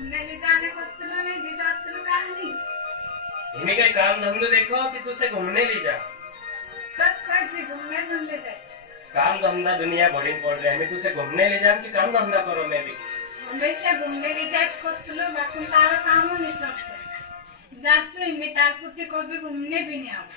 घूमने ले जाने को तो नहीं ले जाते तो काम नहीं। इन्हें कोई काम धंधो देखो कि तुझसे घूमने ले जा। तब कैसे घूमने चल ले जाए? काम धंधा दुनिया बड़ी पड़ रही है, मैं तुझसे घूमने ले जाऊं कि काम धंधा करो मैं भी। हमेशा घूमने ले जाए इसको तो लो बाकी तारा काम हो नहीं सकता। जाते ही मैं तारपुटी को भी घूमने भी नहीं आऊँ।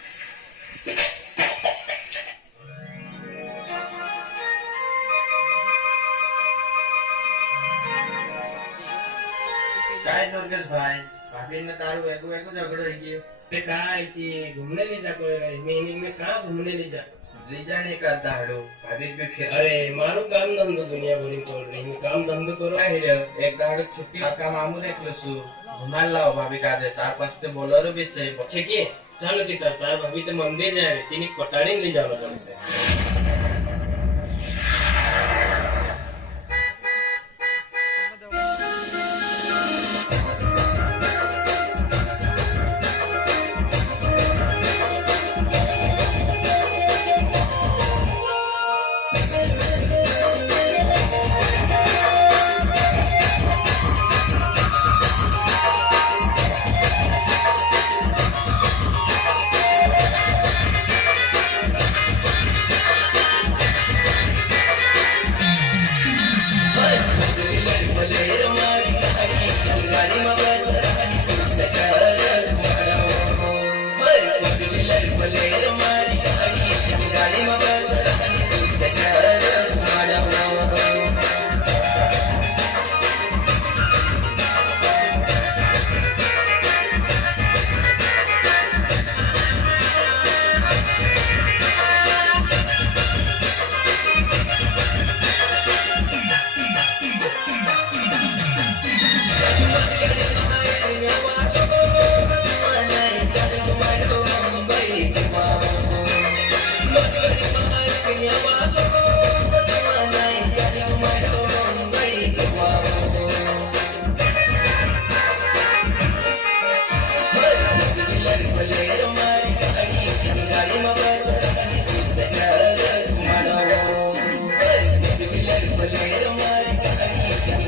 काय दुर्गेश भाई भाभी ने तारू वेगो वेगो झगड़ो ही गयो ते काय ची घूमने ले जा कोई नहीं, मैं इन्हीं में कहाँ घूमने ले जा। रीजा नहीं करता हड़ो भाभी भी फिर अरे मारू काम धंधो दुनिया बड़ी पड़ रही है, काम धंधो करो। काय रे एक दाड़ो छुट्टी का मामू देख लसु घुमाल लाओ भाभी का दे तार पास ते बोलेरो भी सही अच्छे की चालो ती तार भाभी तो मंदिर जाए तीन पटाड़ी ले जाना पड़से।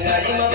Garimah